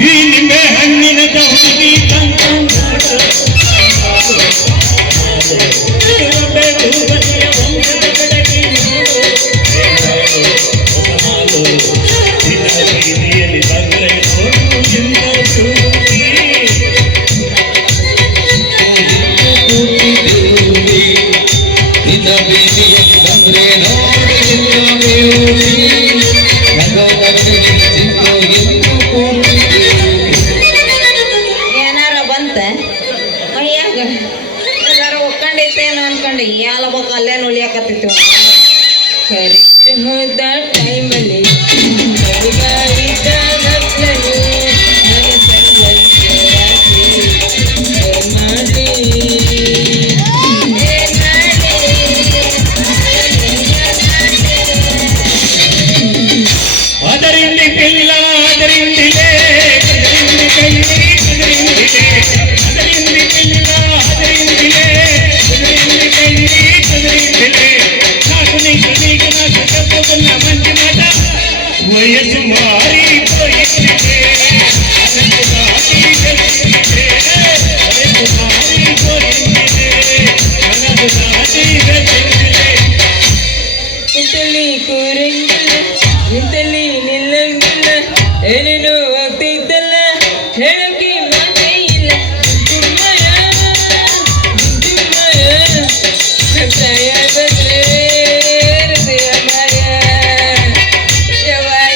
ಈ ನಿಂಬೆ ಹಣ್ಣಿನ ಹುಡುಗಿ ಒಕ್ಕಂಡೈತೇನು ಅನ್ಕೊಂಡು ಯಾಲ ಬೇಕು ಅಲ್ಲೇ ನುಳಿಯಾಕತ್ತಿತ್ತು ಹೋದ ಟೈಮಲ್ಲಿ ಅದರಿಂದ ಇಲ್ಲ ಅದರಿಂದಿಲೇ ವಯಸ್ಸು ಮಾರಿ ಕುಂತಲ್ಲಿ ಕೂರಂಗಿಲ್ಲ ನಿಂತಲ್ಲಿ ನಿಲ್ಲಂಗಿಲ್ಲ ಏನೇನು ಆಗ್ತಿದ್ದಲ್ಲ ಹೇಳಕ್ಕೆ ಮಾತೇ ಇಲ್ಲ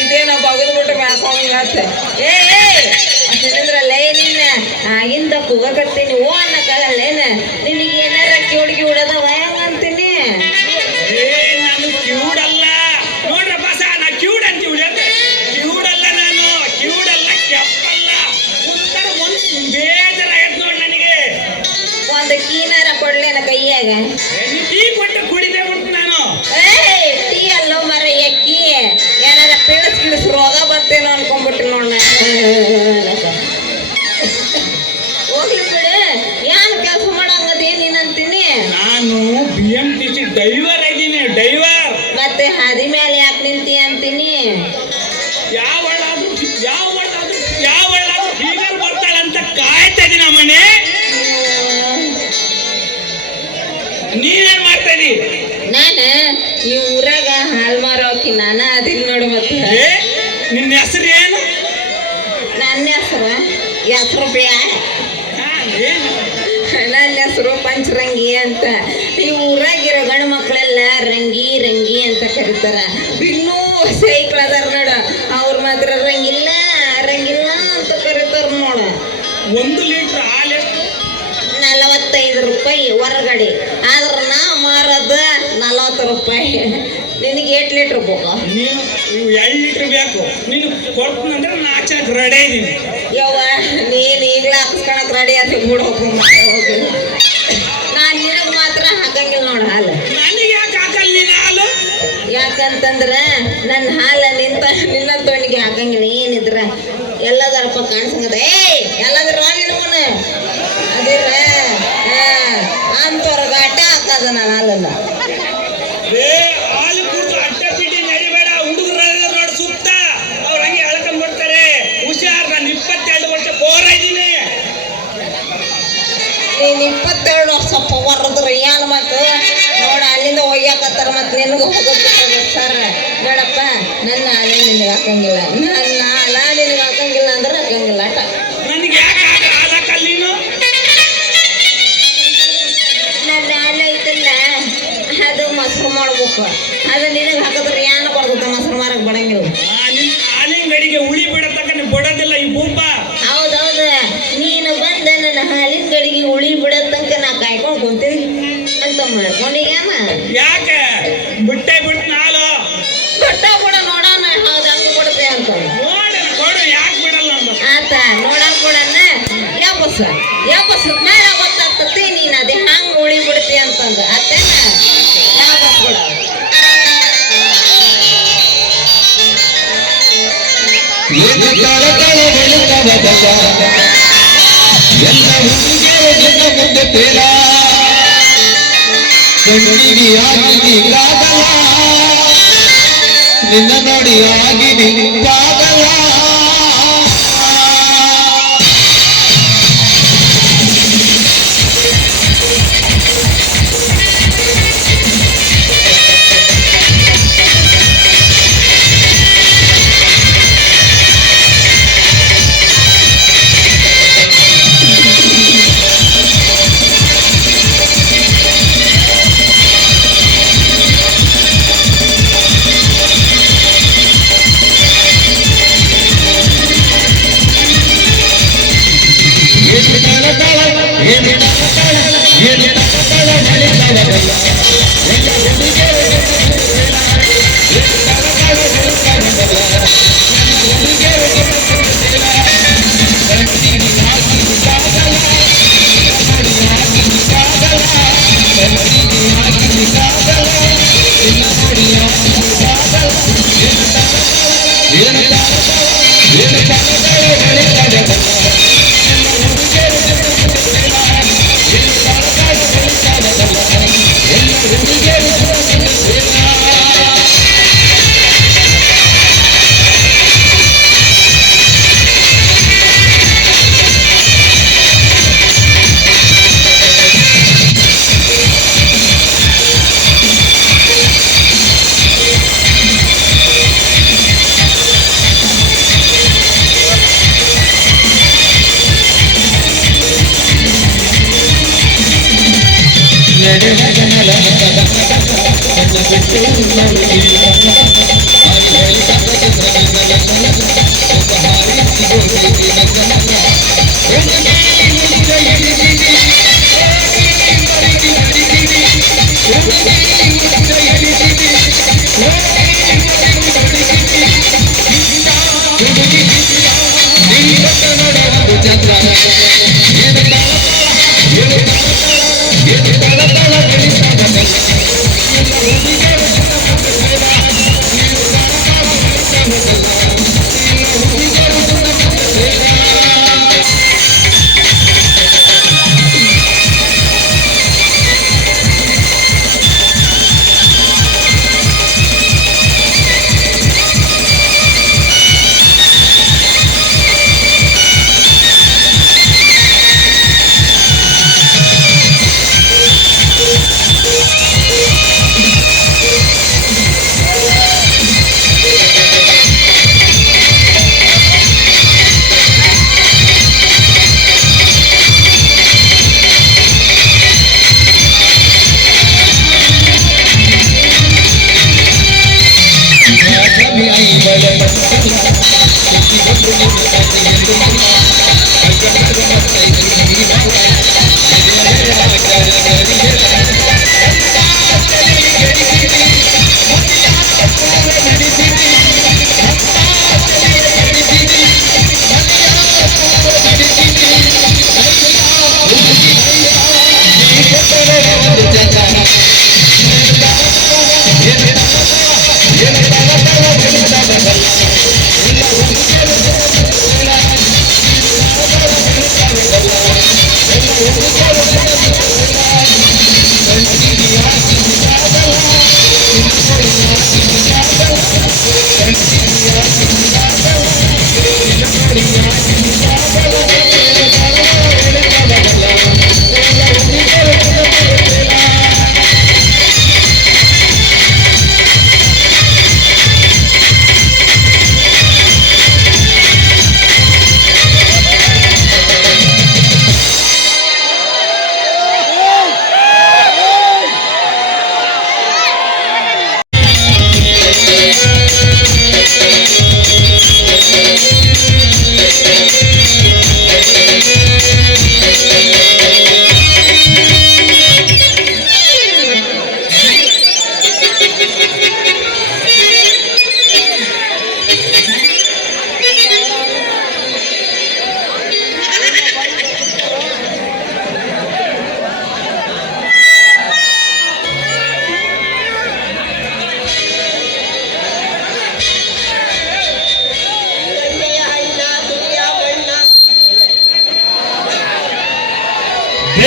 ಇದೇನೋ ಬಗದ್ಬಿಟ್ಟು ಮ್ಯಾಕೊಂಡ್ರೆ ಅಷ್ಟಂದ್ರಲ್ಲೇ ನಿನ್ನ ಆಗಿಂದ ಕೂಗಕತ್ತೀನಿ ಓ ಅನ್ನಕ್ಕಾಗಲ್ಲೇನ ನಿನಗೆ ಏನಾರ ಕಿವುಡಿಗೆ ಉಡದವ ಹೆಂಗ ಅಂತೀನಿ ಕಿವುಡಲ್ಲ ನೋಡ್ರಪ್ಪ ನಾ ಕಿವುಡ್ ಅಂತೀವಿ ಕಿವುಡಲ್ಲ ನಾನು ಕಿವುಡಲ್ಲ ಕೆಪ್ಪಲ್ಲ ಉತ್ತರ ಒಂದು ಬೇಜಾರಾಗೈತೆ ನೋಡಿ ನನಗೆ ಒಂದು ಕೀನಾರ ಕೊಡ್ಲೇನ ಕೈಯಾಗ ಟೀ ಕೊಟ್ಟು ಕುಡಿದೇ ಬಿಡ್ತು ನಾನು ಟೀ ಅಲ್ಲೋ ಮರ ಎಕ್ಕಿ ಏನಾರ ಪಿಳಿಸ್ ರೋಗ ಬರ್ತೇನೋ ಅನ್ಕೊಂಡ್ಬಿಟ್ರು ನೋಡ ಹೋಗ್ಲಿ ಬಿಡು ಏನ್ ಕೆಲಸ ಮಾಡಂಗದೇ ನೀನಂತೀನಿ ನಾನು BMTC ಡ್ರೈವರ್ ಇದ್ದೀನಿ ಡ್ರೈವರ್ ಮತ್ತೆ ಹಾದಿ ಮೇಲೆ ಯಾಕೆ ನಿಂತಿ ಅಂತೀನಿ ಯಾವ ಬೀಗರ್ ಬರ್ತಾಳಂತ ಕಾಯ್ತಾ ಇದೀನಿ ಅಮ್ಮನೆ ನೀನೇನ್ ಮಾಡ್ತಾ ಇದೀ ನಾನು ಈ ಊರಾಗ ಹಾಲ್ ಮಾರೋಕಿ ನಾನ ಅದಿಲ್ ನೋಡು ಮತ್ತೆ ನಿನ್ನ ಹೆಸರು ಏನು ನನ್ನ ಹೆಸರು ಬ್ಯಾ ನನ್ನ ಹೆಸರು ಪಂಚರಂಗಿ ಅಂತ ಈ ಊರಾಗಿರೋ ಗಂಡು ಮಕ್ಕಳೆಲ್ಲ ರಂಗಿ ರಂಗಿ ಅಂತ ಕರೀತಾರ ಇನ್ನೂ ಸೈಕಲ್ ಅದಾರ ನೋಡ ಅವ್ರ ಮಾತ್ರ ರಂಗಿಲ್ಲ ಅಂತ ಕರೀತಾರ ನೋಡ 1 ಲೀಟರ್ ಹಾಲು ಎಷ್ಟು 45 ರೂಪಾಯಿ ಹೊರಗಡೆ ಆದ್ರೆ ನಾ ಮಾರೋದು 40 ರೂಪಾಯಿ ನಿನಗೆ 8 ಲೀಟ್ರ್ ಬೇಕು ನೀವು 2 ಲೀಟರ್ ಬೇಕು ನೀನು ಕೊಡ್ತೀನಂದ್ರೆ ನಾ ಹಾಕ್ಸಕ್ಕೆ ರೆಡಿ ಇದ್ದೀನಿ ಯವ್ವ ನೀನು ಈಗಲೇ ಹಾಕಿಸ್ಕೊಳಕ್ ರೆಡಿ ಆಗಿ ಬಿಡೋಕು ನಾನು ನಿನಗೆ ಮಾತ್ರ ಹಾಕಂಗಿಲ್ಲ ನೋಡು ಹಾಲು ನನಗೆ ಯಾಕೆ ಹಾಕಲ್ಲ ನೀನು ಹಾಲು ಯಾಕಂತಂದ್ರೆ ನನ್ನ ಹಾಲು ನಿನ್ನಂತವನಿಗೆ ಹಾಕಂಗಿಲ್ಲ ಏನಿದ್ರ ಎಲ್ಲದರಪ್ಪ ಕಾಣಿಸಂಗದ ಎಲ್ಲದ್ರ ನಿನಗೂನು ಅದಿರ ಅಂತವ್ರಿಗೆ ಅಟ್ಟ ಹಾಕದ ನಾನು ಹಾಲಲ್ಲ ಹಾಲು ಕುಡಿದು ಅಡ್ಡ ಪಿಡ್ಡಿ ನಡಿಬೇಡ ಹುಡುಗರ ನೋಡಿ ಸುತ್ತ ಅವ್ರು ಹಂಗೆ ಎಳ್ಕೊಂಡ್ ಬಿಡ್ತಾರೆ ಹುಷಾರ್ ನಾನು 22 ವರ್ಷ ಬೋರ್ ಇದ್ದೀನಿ ನೀನು 22 ವರ್ಷ ಹೊರದ್ರೆ ಏನು ಮತ್ತು ನೋಡ ಅಲ್ಲಿಂದ ಒಯ್ಯಾಕತ್ತಾರ ಮತ್ತೆ ನಿನಗೆ ಹೋಗೋದು ಸರ್ ಹಾಕಂಗಿಲ್ಲ ನಾ ನಿನಗೆ ಹಾಕಂಗಿಲ್ಲ ಅಂದ್ರೆ ಹಾಕಂಗಿಲ್ಲ ಆಟ ನನಗೆ ಯಾಕೆ ಹಾಲಕ್ಕಲ್ಲ ನೀನು ನನ್ನ ಹಾಲು ಐತಲ್ಲ ಅದು ಮೊಸರು ಮಾಡ್ಬೇಕು ಅದು ನಿನಗೆ ಹಾಕಿದ್ರೆ ಏನು ಬರ್ತದೆ ಮೊಸರು ಮಾರಕ್ಕೆ ಬರಂಗಿಲ್ಲ ನಿನ್ ಹಾಲಿನ ಗಡಿಗೆ ಉಳಿ ಬಿಡತಕ್ಕ ನೀವು ಬಿಡೋದಿಲ್ಲ ಈ ಭೂಪ ಹೌದೌದು ನೀನು ಬಂದ ನನ್ನ ಹಾಲಿನ ಗಡಿಗೆ ಉಳಿ ಬಿಡೋ ತನಕ ನಾ ಕಾಯ್ಕೊಂಡು ಕುಂತೀನಿ ಅಂತ ಮಾಡ್ಕೊಂಡಿಗೇನ ಯಾಕೆ ಬಿಟ್ಟೆ ಬಿಟ್ಟು ಹಾಲು ಕೊಟ್ಟ ಕೂಡ ನೋಡೋಣ ಹೌದು ಹಂಗೆ ಕೊಡ್ತೆ ಅಂತ ನೋಡಿ ಕೊಡು ಯಾಕೆ ಬಿಡಲ್ಲ ಅಂತ ಆತ ನೋಡಕ್ ಕೊಡಣ ಯಾಬಸ್ ಮೇಲೆ ಗೊತ್ತಾಗ್ತತಿ ನೀನು ಅದೇ ಹಂಗೆ ಉಳಿ ಬಿಡ್ತಿ ಅಂತಂದು ಅತ್ತೇನ ಯಾಬಸ್ ಕೊಡ ಎಲ್ಲ ಹುಡುಗಿಯರ ಜನ ಮುಂದೆ ತೇರ ಕಣ್ಣಿಗೆ ಆಗಿ ಕಾಗಲ್ಲ ನಿನ್ನ ನೋಡಿ ಆಗಿ ನಿಂತಾಗಲ್ಲ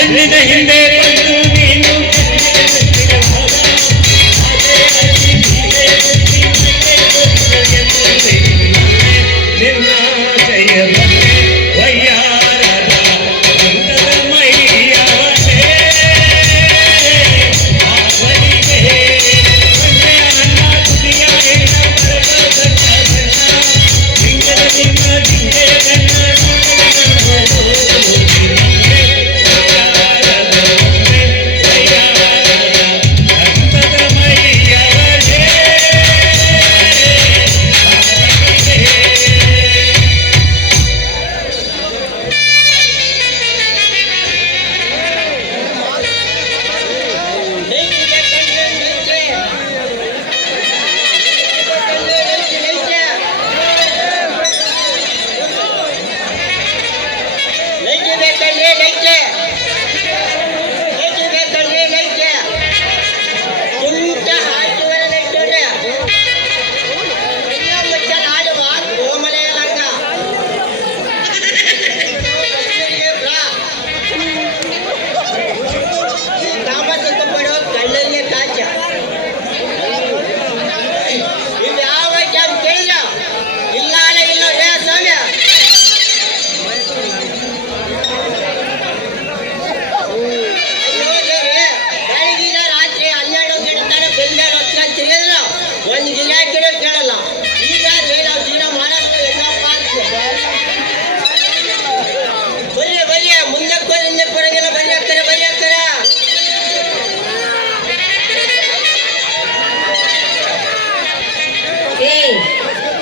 ಬೆನ್ನಿನ ಹಿಂದೆ ಬಂದು ನೀನು ನಿನ್ನ ಜಯ ಬಂದೆ ವಯ್ಯಾರದ ಹಂತದ ಮೈಯವನೇ ಅವನಿಗೆ ಕಣ್ಣೆ ಅಣ್ಣ ತುದಿಯ ಹೆಣ್ಣ ಬರಗ ಲಿಂಗದ ನಿಮ್ಮ ದಿಂಗೆ ಗಣ್ಣ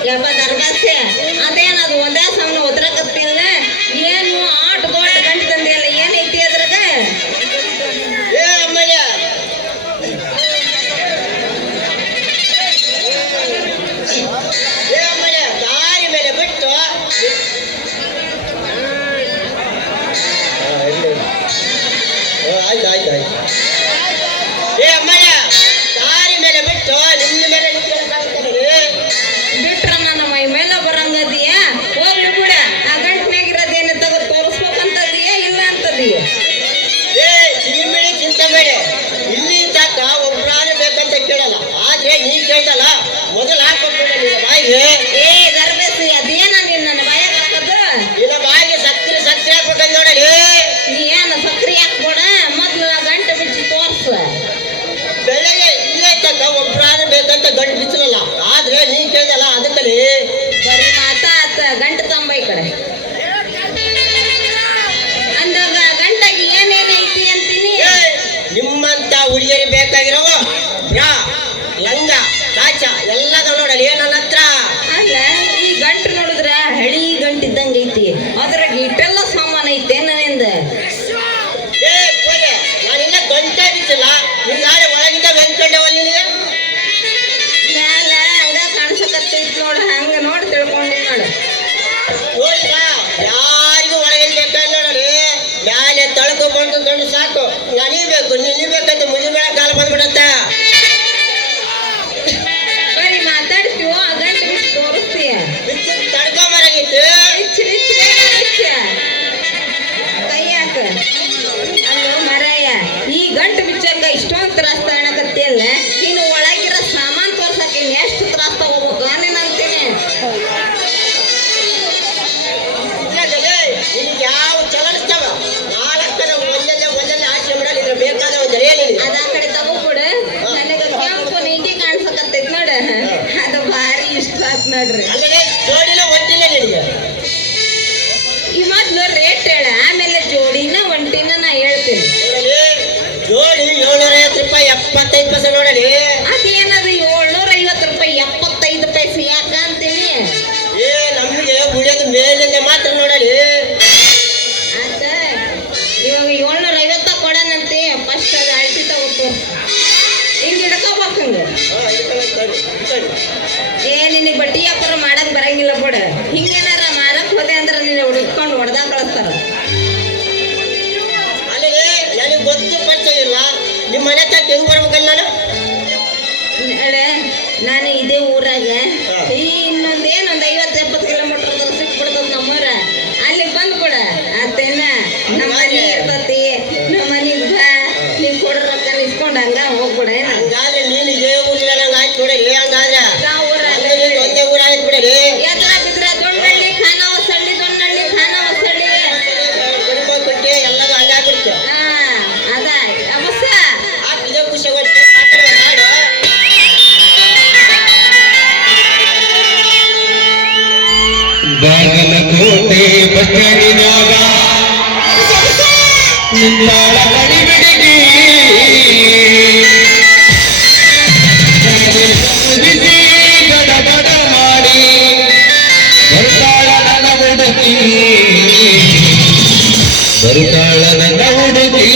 ಯಪ್ಪ ದರ್ಬಾಸ್ಯ ಅದೇನದು ಒಂದೇ ಸಮನ ಒದ್ರಕತ್ತಿಲ್ಲ ಏನು ಆಟ ದೊಡ್ಡ ಗಂಟು ತಂದಿಯಲ್ಲ ಏನೈತಿ ಅದ್ರಾಗ ದಾರಿ ಮೇಲೆ ಬಿಟ್ಟು ಆಯ್ತು ಆಯ್ತು ಆಯ್ತು ದಾರಿ ಮೇಲೆ ಬಿಟ್ಟು ನಿನ್ನ ಮೇಲೆ ಬಿಟ್ರ ನನ್ನ ಮೈ ಮೇಲೆ ಬರಂಗದಿಯ ಹೋಗ್ಲಿ ಬಿಡ ಆ ಗಂಟ್ನಾಗಿರೋದೇನು ತಗೋ ತೋರಿಸ್ಬೇಕಂತದೀಯ ಇಲ್ಲ ಅಂತದೀಯ ತಿರುಮಿಳಿ ಚಿಂತಬೇಡಿ ಇಲ್ಲಿ ತಕ್ಕ ಒಬ್ಬರಾನು ಬೇಕಂತ ಕೇಳಲ್ಲ ಆದ್ರೆ ನೀ ಕೇಳ್ದಲ್ಲ ಮೊದಲು ಹಾಕೊಟ್ಬಿಡ ನಿನ್ನ ಬಾಯಿಗೆ ಗರ್ಭಸಿ ಅದೇನ ನೀನ್ ನನ್ನ ಬಾಯಾಗ ಹಾಕೋದು ನಿನ್ನ ಬಾಯಿಗೆ ಸಕ್ಕರೆ ಸಕ್ಕರೆ ಹಾಕ್ಬೇಕಂತ ನೋಡಲಿ ನೀ ಏನು ಸಕ್ರಿ ಹಾಕ್ಬೇಡ ಮೊದ್ಲು ಆ ಗಂಟೆ ಬಿಚ್ಚಿ ತೋರ್ಸ ಬೆಳಗ್ಗೆ ಇಲ್ಲೇ ತಕ್ಕ ಒಬ್ಬರಾನು ಬೇಕಂತ ಗಂಟು ಬಿಚ್ಚಲಲ್ಲ ಆದ್ರೆ ನೀ ಕೇಳ್ದಲ್ಲ ಅದಕ್ಕಲ್ಲಿ ಬರೀ ಮಾತಾತ ಗಂಟು ತಂಬ ಈ ಕಡೆ ಅಂದಾಗ ಗಂಟಾಗಿ ಏನೇನೈತಿ ಅಂತೀನಿ ನಿಮ್ಮಂತ ಹುಡುಗಿಯರಿ ಬೇಕಾಗಿರೋ ಬ್ರಾ ಲಂಗ ಕಾಚ ಎಲ್ಲದ ನೋಡಲಿ ನನ್ನ ಹತ್ರ ಅಲ್ಲ ಈ ಗಂಟು ನೋಡಿದ್ರ ಹಳಿ ಗಂಟು ಇದ್ದಂಗ ಐತಿ ಅದ್ರಾಗ ಇಟ್ಟೆಲ್ಲ ಸಾಮಾನ ಐತೆ ನನ್ನಿಂದ ನಾನಿನ್ನ ಗಂಟೆ ಬಿಚ್ಚಿಲ್ಲ ನಿನ್ ನಾಳೆ ಒಳಗಿಂದ ವೆಂಕಂಡವಲ್ಲ ನಿನಗೆ ಮ್ಯಾಲ ಹಂಗ ಕಾಣಿಸಕತ್ತೈತಿ ನೋಡ ಹಂಗ ನೋಡಿ ತಿಳ್ಕೊಂಡಿ ನೋಡು ನೋಡಿಲ್ಲ ಯಾರಿಗೂ ಒಳಗಿನ ಬೇಕಾಗಿ ನೋಡಲಿ ಮ್ಯಾಲೆ ತಳ್ಕೊ ಬಂದು ಗಂಡು ಸಾಕು ನನಿಬೇಕು ನಿಲ್ಲಿಬೇಕಂತ ಮುಂದೆ ಬೇಡ ಕಾಲ ಬಂದ್ಬಿಡತ್ತ ಬರೀ ಮಾತಾಡ್ತೀವೋ ಆ ಗಂಟು ಬಿಟ್ಟು ತೋರಿಸ್ತೀಯ ಬಿಚ್ಚಿ ತಡ್ಕೊಂಬರಾಗಿತ್ತು ಕೈ ಹಾಕ ಅಲ್ಲೋ ಮರಾಯ ಈ ಗಂಟು ಬಿಚ್ಚಂಗ ಇಷ್ಟೊಂದು ತ್ರಾಸ ತಗೊಳಕತ್ತಿಯಲ್ಲ ನೀನು ಒಳಗಿರೋ ಸಾಮಾನು ತೋರ್ಸಕ್ಕೆ ಇನ್ನು ಎಷ್ಟು ತ್ರಾಸ ತಗೋಬೇಕು ನೀನು ಅಂತೀನಿ ನಿನಗೆ ಯಾವ ಚಲನಿಸ್ತಾವ ನಾಲ್ಕರ ಒಂದನೇ ಆಸೆ ಮಾಡಲಿದ್ರೆ ಬೇಕಾದ ಒಂದರೆ ಅದ ಆ ಕಡೆ ತಗೋಬಿಡು ನನಗೆ ಕೆಂಪು ನೀಟಿ ಕಾಣಿಸಕತ್ತೈತಿ ನೋಡ ಅದು ಭಾರಿ ಇಷ್ಟ ಆತ್ ನೋಡ್ರಿ ಅಲ್ಲದೆ ಜೋಡಿನ ಒಟ್ಟಿಲ್ಲ ನಿನಗೆ ಈ ಮೊದ್ಲು ರೇಟ್ ಹೇಳ ಆಮೇಲೆ ಜೋಡಿನ ಒಂಟಿನ ನಾ ಹೇಳ್ತೀನಿ ನೋಡಲಿ ಜೋಡಿ 750 ರೂಪಾಯಿ 75 ಪೈಸೆ ನೋಡಲಿ ಅದೇನದು 750 ರೂಪಾಯಿ 75 ಪೈಸೆ ಯಾಕ ಅಂತೀನಿ ನಮಗೆ ಉಳಿಯೋದು ಮೇಲಿಂದ ಮಾತ್ರ ನೋಡಲಿ ಆತ ಇವಾಗ 750 ಕೊಡನಂತೆ ಫಸ್ಟ್ ಅದು ಅಳತಿ ತಗೋತು ಹಿಂಗೆ ಹಿಡ್ಕೋಬೇಕು ಹಂಗೆ ನಿನಗೆ ಬಟ್ಟಿ ವ್ಯಾಪಾರ ಮಾಡಕ್ ಬರಂಗಿಲ್ಲ ಬಿಡ ಹಿಂಗೇನಾರ ಮಾರಕ್ ಹೋದೆ ಅಂದ್ರೆ ನೀನು ಹುಡುಕೊಂಡು ಹೊಡೆದಾಗ ಕಳಿಸ್ತಾರ ಅಲ್ಲಿ ನನಗೆ ಗೊತ್ತು ಪರಿಚಯ ಇಲ್ಲ ನಿಮ್ಮ ಮನೆ ತಕ್ಕ ಹೆಂಗ್ ಬರ್ಬೇಕಲ್ಲ ನಾನು ಬಾಗಲಕೋಟೆ ಬಸ್ ಸ್ಟ್ಯಾಂಡಿನಾಗ ನಿಂತಾಳ ಕಡಿಬಿಡಿಗೆ ಬಿಸಿ ಗಡಬಡ ಮಾಡಿ ಬರ್ತಾಳ ನನ್ನ ಹುಡುಗಿ ಬರ್ತಾಳ ನನ್ನ ಹುಡುಗಿ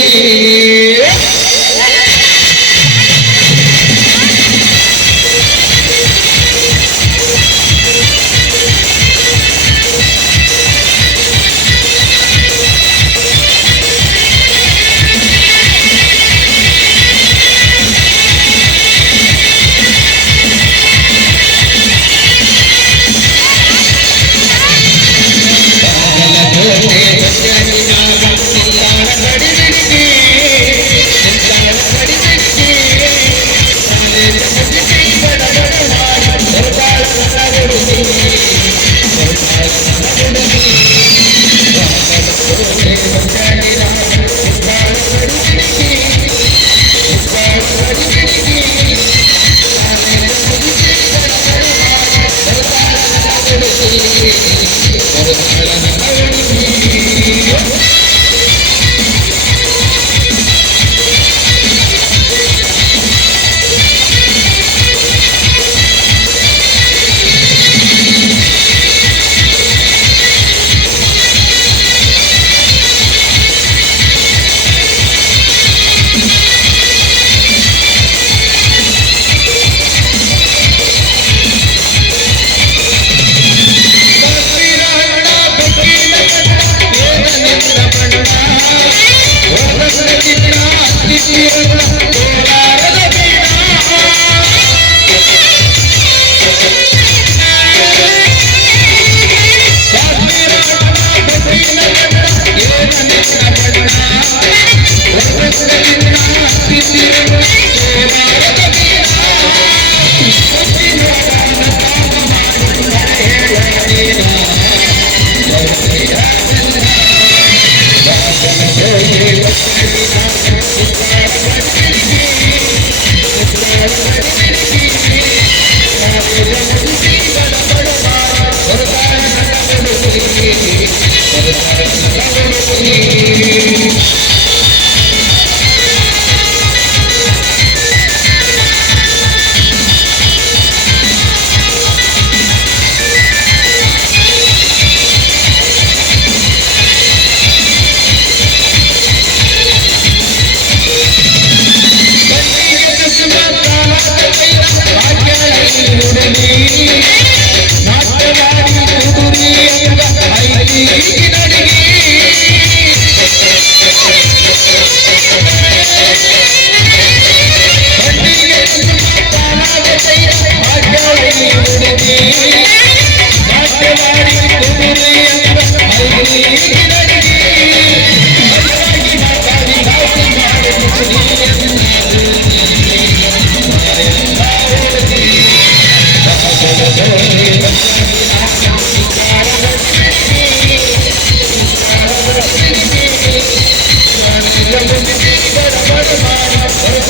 ಬಡ ಬಡ ಮಾಡಿ